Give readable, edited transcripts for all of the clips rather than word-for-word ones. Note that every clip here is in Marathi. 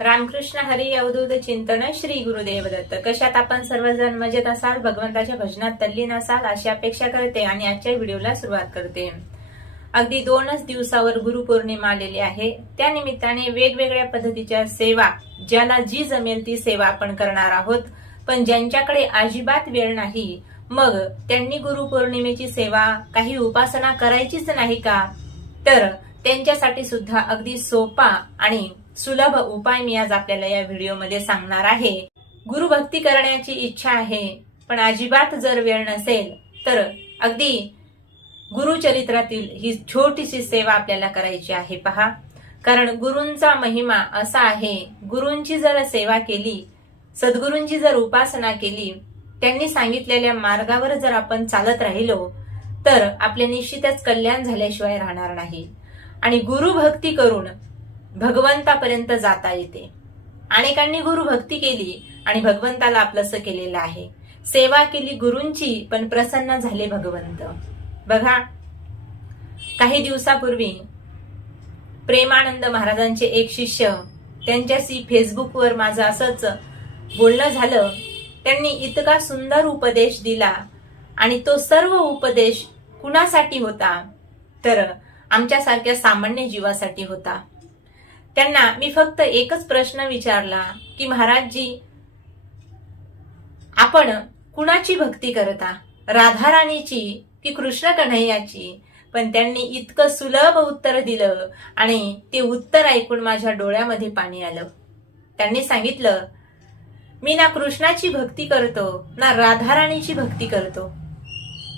रामकृष्ण हरी अवधूत चिंतन श्री गुरुदेव दत्त. कशात आपण सर्वजण मजेत असाल, भगवंताच्या भजनात तल्लीन असाल अशी अपेक्षा करते आणि आजच्या व्हिडिओला सुरुवात करते. अगदी 2च दिवसावर गुरुपौर्णिमा आलेली आहे. त्या निमित्ताने वेगवेगळ्या पद्धतीच्या सेवा, ज्याला जी जमेल ती सेवा आपण करणार आहोत. पण ज्यांच्याकडे अजिबात वेळ नाही, मग त्यांनी गुरुपौर्णिमेची सेवा, काही उपासना करायचीच नाही का, तर त्यांच्यासाठी सुद्धा अगदी सोपा आणि सुलभ उपाय मी आज आपल्याला या व्हिडिओमध्ये सांगणार आहे. गुरुभक्ती करण्याची इच्छा आहे, पण अजिबात जर वेळ नसेल तर अगदी गुरुचरित्रातील ही छोटीशी सेवा आपल्याला करायची आहे. पहा, कारण गुरूंचा महिमा असा आहे, गुरूंची जर सेवा केली, सद्गुरूंची जर उपासना केली, त्यांनी सांगितलेल्या मार्गावर जर आपण चालत राहिलो तर आपले निश्चितच कल्याण झाल्याशिवाय राहणार नाही. आणि गुरुभक्ती करून भगवंतापर्यंत जाता येते. अनेकांनी गुरुभक्ती केली आणि भगवंताला आपलंसं केलेलं आहे. सेवा केली गुरूंची, पण प्रसन्न झाले भगवंत. बघा, काही दिवसापूर्वी प्रेमानंद महाराजांचे एक शिष्य, त्यांच्याशी फेसबुकवर माझं असंच बोलणं झालं. त्यांनी इतका सुंदर उपदेश दिला आणि तो सर्व उपदेश कुणासाठी होता, तर आमच्यासारख्या सामान्य जीवासाठी होता. त्यांना मी फक्त एकच प्रश्न विचारला की महाराजजी, आपण कुणाची भक्ती करता, राधाराणीची की कृष्ण कन्हैयाची? पण त्यांनी इतकं सुलभ उत्तर दिलं आणि ते उत्तर ऐकून माझ्या डोळ्यामध्ये पाणी आलं. त्यांनी सांगितलं, मी ना कृष्णाची भक्ती करतो ना राधाराणीची भक्ती करतो,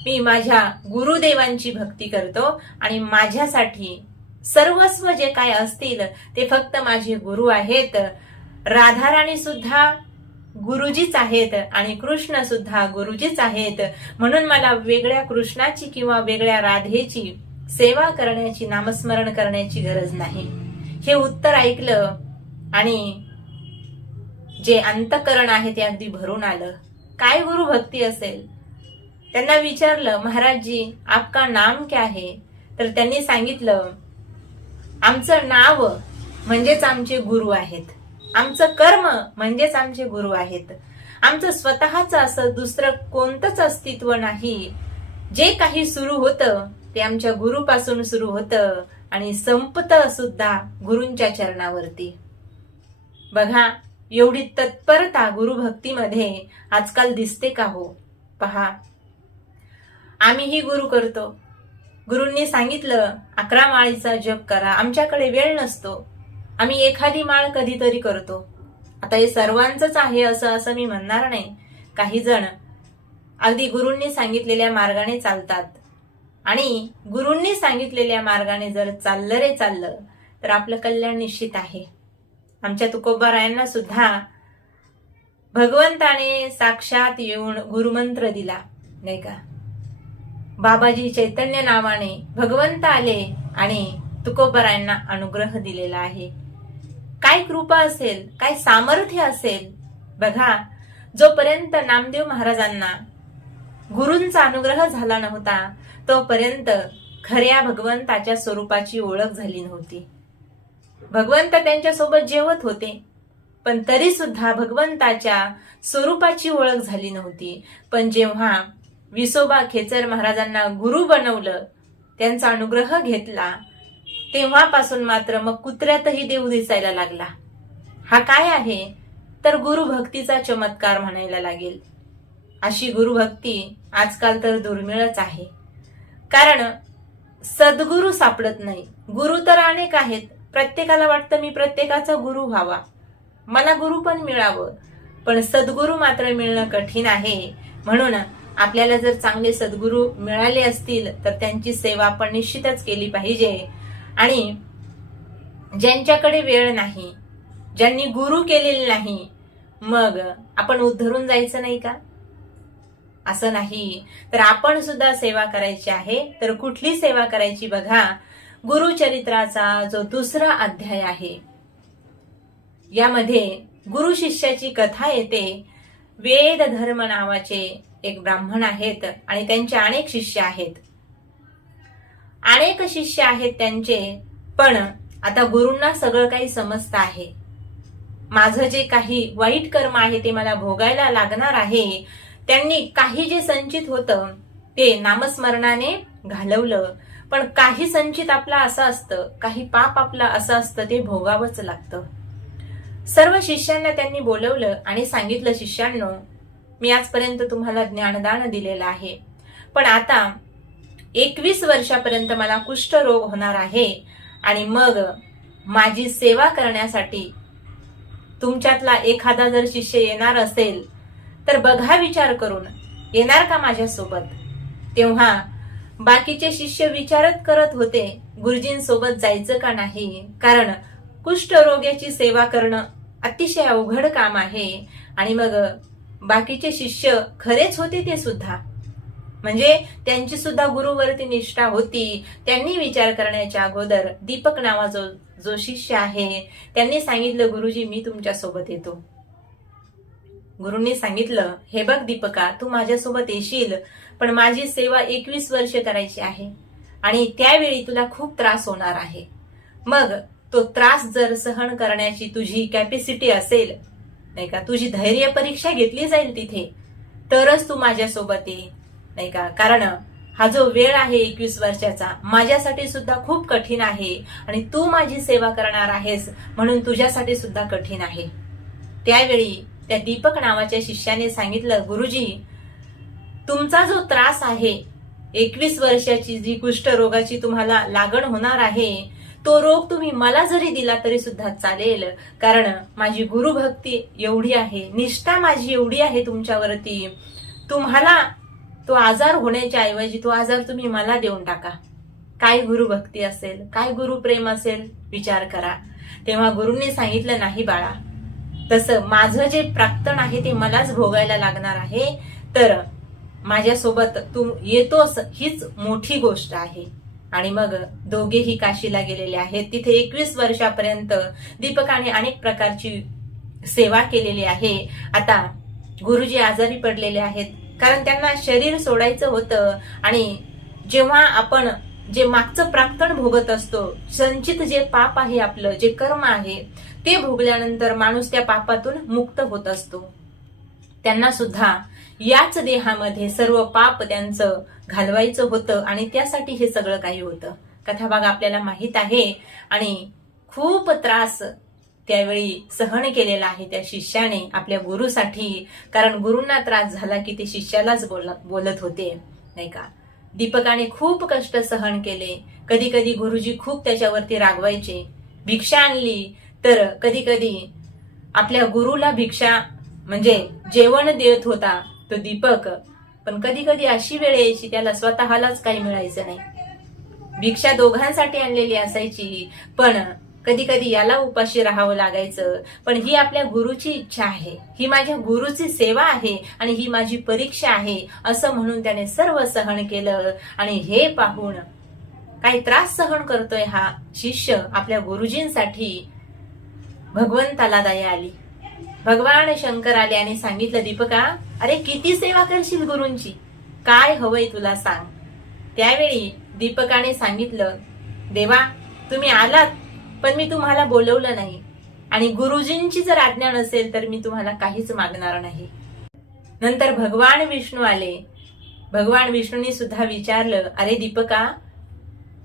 मी माझ्या गुरुदेवांची भक्ती करतो आणि माझ्यासाठी सर्वस्व जे काय असतील ते फक्त माझे गुरु आहेत. राधाराणी सुद्धा गुरुजीच आहेत आणि कृष्ण सुद्धा गुरुजीच आहेत. म्हणून मला वेगळ्या कृष्णाची किंवा वेगळ्या राधेची सेवा करण्याची, नामस्मरण करण्याची गरज नाही. हे उत्तर ऐकलं आणि जे अंतःकरण आहे ते अगदी भरून आलं. काय गुरुभक्ती असेल? त्यांना विचारलं, महाराजजी आपका नाम क्या है? तर त्यांनी सांगितलं, आमचं नाव म्हणजेच आमचे गुरु आहेत, आमचं कर्म म्हणजेच आमचे गुरु आहेत, आमचं स्वतःच असं दुसरं कोणतंच अस्तित्व नाही. जे काही सुरू होतं ते आमच्या गुरुपासून सुरू होतं आणि संपतं सुद्धा गुरूंच्या चरणावरती. बघा, एवढी तत्परता गुरुभक्तीमध्ये आजकाल दिसते का हो? पहा, आम्हीही गुरु करतो. गुरूंनी सांगितलं 11 माळीचा जप करा, आमच्याकडे वेळ नसतो, आम्ही एखादी माळ कधीतरी करतो. आता हे सर्वांचंच आहे असं मी म्हणणार नाही. काही जण अगदी गुरूंनी सांगितलेल्या मार्गाने चालतात आणि गुरूंनी सांगितलेल्या मार्गाने जर चाललं तर आपलं कल्याण निश्चित आहे. आमच्या तुकोबारायांना सुद्धा भगवंताने साक्षात येऊन गुरुमंत्र दिला, नाही का? बाबाजी चैतन्य नावाने भगवंत आले आणि तुकोबारायांना अनुग्रह दिलेला आहे. काय कृपा असेल, काय सामर्थ्य असेल? बघा, जोपर्यंत नामदेव महाराजांना गुरूंचा अनुग्रह झाला नव्हता तोपर्यंत खऱ्या भगवंताच्या स्वरूपाची ओळख झाली नव्हती. भगवंत त्यांच्यासोबत जेवत होते, पण तरी सुद्धा भगवंताच्या स्वरूपाची ओळख झाली नव्हती. पण जेव्हा विसोबा खेचर महाराजांना गुरु बनवलं, त्यांचा अनुग्रह घेतला, तेव्हापासून मात्र मग कुत्र्यातही देव दिसायला लागला. हा काय आहे? तर गुरुभक्तीचा चमत्कार म्हणायला लागेल. अशी गुरुभक्ती आजकाल तर दुर्मिळच आहे, कारण सद्गुरु सापडत नाही. गुरु तर अनेक आहेत, प्रत्येकाला वाटतं मी प्रत्येकाचा गुरु व्हावा, मला गुरु पण मिळावं, पण सद्गुरु मात्र मिळणं कठीण आहे. म्हणून आपल्याला जर चांगले सद्गुरु मिळाले असतील तर त्यांची सेवा आपण निश्चितच केली पाहिजे. आणि ज्यांच्याकडे वेळ नाही, ज्यांनी गुरु केलेले नाही, मग आपण उद्धरून जायचं नाही का? असं नाही, तर आपण सुद्धा सेवा करायची आहे. तर कुठली सेवा करायची? बघा, गुरुचरित्राचा जो 2रा अध्याय आहे, यामध्ये गुरु शिष्याची कथा येते. वेद धर्म नावाचे एक ब्राह्मण आहेत आणि त्यांचे अनेक शिष्य आहेत. अनेक शिष्य आहेत त्यांचे, पण आता गुरूंना सगळं काही समजतं आहे. माझं जे काही वाईट कर्म आहे ते मला भोगायला लागणार आहे. त्यांनी काही जे संचित होतं ते नामस्मरणाने घालवलं, पण काही संचित आपलं असं असतं, काही पाप आपलं असं असतं, ते भोगावंच लागतं. सर्व शिष्यांना त्यांनी बोलवलं आणि सांगितलं, शिष्यांनो, मी आजपर्यंत तुम्हाला ज्ञानदान दिलेलं आहे, पण आता 21 वर्षापर्यंत मला कुष्ठरोग होणार आहे आणि मग माझी सेवा करण्यासाठी तुमच्यातला एखादा जर शिष्य येणार असेल तर बघा विचार करून, येणार का माझ्यासोबत? तेव्हा बाकीचे शिष्य विचारत करत होते गुरुजींसोबत जायचं का नाही, कारण कुष्ठरोग्याची सेवा करणं अतिशय अवघड काम आहे. आणि मग बाकीचे शिष्य खरेच होते ते सुद्धा, म्हणजे त्यांची सुद्धा गुरुवरती निष्ठा होती. त्यांनी विचार करण्याच्या अगोदर दीपक नावाचा जो शिष्य आहे त्यांनी सांगितलं, गुरुजी मी तुमच्या सोबत येतो. गुरुंनी सांगितलं, हे बघ दीपका, तू माझ्यासोबत येशील, पण माझी सेवा 21 वर्ष करायची आहे आणि त्यावेळी तुला खूप त्रास होणार आहे. मग तो त्रास जर सहन करण्याची तुझी कॅपॅसिटी असेल, नाही का, तुझी धैर्य परीक्षा घेतली जाईल तिथे, तरच तू माझ्यासोबत ये, नाही का, कारण हा जो वेळ आहे 21 वर्षाचा माझ्यासाठी सुद्धा खूप कठीण आहे आणि तू माझी सेवा करणार आहेस म्हणून तुझ्यासाठी सुद्धा कठीण आहे. त्यावेळी त्या दीपक नावाच्या शिष्याने सांगितलं, गुरुजी, तुमचा जो त्रास आहे, 21 वर्षाची जी कुष्ठरोगाची तुम्हाला लागण होणार आहे, तो रोग तुम्ही मला जरी दिला तरी सुद्धा चालेल, कारण माझी गुरुभक्ती एवढी आहे, निष्ठा माझी एवढी आहे तुमच्यावरती. तुम्हाला तो आजार होण्याच्या ऐवजी तो आजार तुम्ही मला देऊन टाका. काय गुरुभक्ती असेल, काय गुरुप्रेम असेल, विचार करा. तेव्हा गुरुंनी सांगितलं, नाही बाळा, तसं माझं जे प्राक्तन आहे ते मलाच भोगायला लागणार आहे, तर माझ्यासोबत तू येतोस हीच मोठी गोष्ट आहे. आणि मग दोघेही काशीला गेलेले आहेत. तिथे 21 वर्षापर्यंत दीपकाने अनेक प्रकारची सेवा केलेली आहे. आता गुरुजी आजारी पडलेले आहेत, कारण त्यांना शरीर सोडायचं होतं. आणि जेव्हा आपण जे मागचं प्राक्तन भोगत असतो, संचित जे पाप आहे, आपलं जे कर्म आहे ते भोगल्यानंतर माणूस त्या पापातून मुक्त होत असतो. त्यांना सुद्धा याच देहामध्ये सर्व पाप त्यांचं घालवायचं होतं आणि त्यासाठी हे सगळं काही होतं. कथाभाग आपल्याला माहित आहे. आणि खूप त्रास त्यावेळी सहन केलेला आहे त्या शिष्याने आपल्या गुरुसाठी, कारण गुरूंना त्रास झाला की ते शिष्यालाच बोलत होते, नाही का. दीपकाने खूप कष्ट सहन केले. कधी कधी गुरुजी खूप त्याच्यावरती रागवायचे. भिक्षा आणली तर कधी कधी आपल्या गुरुला भिक्षा म्हणजे जेवण देत होता तो दीपक, पण कधी कधी अशी वेळ यायची त्याला स्वतःलाच काही मिळायचं नाही. भिक्षा दोघांसाठी आणलेली असायची, पण कधी कधी याला उपाशी राहावं लागायचं. पण ही आपल्या गुरुची इच्छा आहे, ही माझ्या गुरुची सेवा आहे आणि ही माझी परीक्षा आहे, असं म्हणून त्याने सर्व सहन केलं. आणि हे पाहून काही त्रास सहन करतोय हा शिष्य आपल्या गुरुजींसाठी, भगवंताला दया आली. भगवान शंकर आले आणि सांगितलं, दीपका, अरे किती सेवा करशील गुरूंची, काय हवंय तुला सांग. त्यावेळी दीपकाने सांगितलं, देवा, तुम्ही आलात पण मी तुम्हाला बोलवलं नाही आणि गुरुजींची जर आज्ञा नसेल तर मी तुम्हाला काहीच मागणार नाही. नंतर भगवान विष्णू आले. भगवान विष्णूंनी सुद्धा विचारलं, अरे दीपका,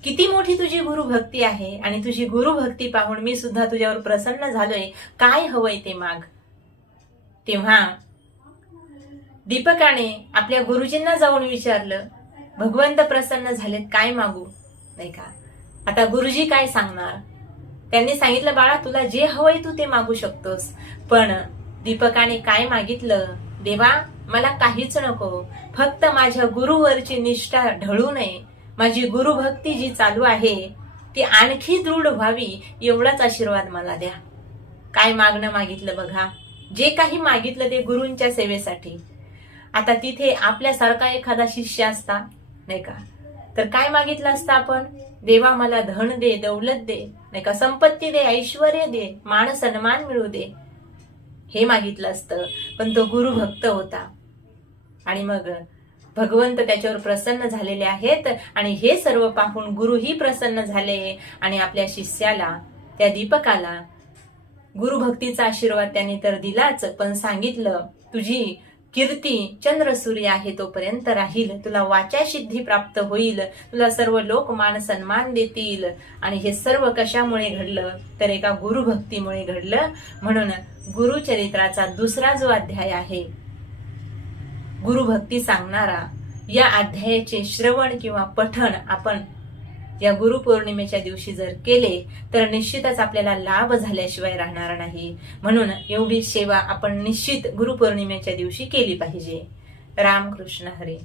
किती मोठी तुझी गुरुभक्ती आहे आणि तुझी गुरुभक्ती पाहून मी सुद्धा तुझ्यावर प्रसन्न झालोय, काय हवंय ते माग. तेव्हा दीपकाने आपल्या गुरुजींना जाऊन विचारलं, भगवंत प्रसन्न झालेत, काय मागू, नाही का. आता गुरुजी काय सांगणार. त्यांनी सांगितलं, बाळा, तुला जे हवंय तू ते मागू शकतोस. पण दीपकाने काय मागितलं, देवा, मला काहीच नको, फक्त माझ्या गुरुवरची निष्ठा ढळू नये, माझी गुरुभक्ती जी चालू आहे ती आणखी दृढ व्हावी, एवढाच आशीर्वाद मला द्या. काय मागणं मागितलं बघा. जे काही मागितलं ते गुरूंच्या सेवेसाठी. आता तिथे आपल्यासारखा एखादा शिष्य असता, नाही का, तर काय मागितलं असतं आपण, देवा मला धन दे, दौलत दे, नाही का, संपत्ती दे, ऐश्वर्य दे, मान सन्मान मिळू दे, हे मागितलं असतं. पण तो गुरु भक्त होता आणि मग भगवंत त्याच्यावर प्रसन्न झालेले आहेत. आणि हे सर्व पाहून गुरुही प्रसन्न झाले आणि आपल्या शिष्याला, त्या दीपकाला, गुरुभक्तीचा आशीर्वाद त्यांनी तर दिलाच, पण सांगितलं तुझी कीर्ती चंद्र सूर्य आहे तोपर्यंत राहील, तुला वाचा सिद्धी प्राप्त होईल, तुला सर्व लोक मान सन्मान देतील. आणि हे सर्व कशामुळे घडलं तर एका गुरुभक्तीमुळे घडलं. म्हणून गुरुचरित्राचा दुसरा जो अध्याय आहे गुरुभक्ती सांगणारा, या अध्यायाचे श्रवण किंवा पठण आपण या गुरुपौर्णिमेच्या दिवशी जर केले तर निश्चितच आपल्याला लाभ झाल्याशिवाय राहणार नाही. म्हणून एवढी सेवा आपण निश्चित गुरुपौर्णिमेच्या दिवशी केली पाहिजे. रामकृष्ण हरी.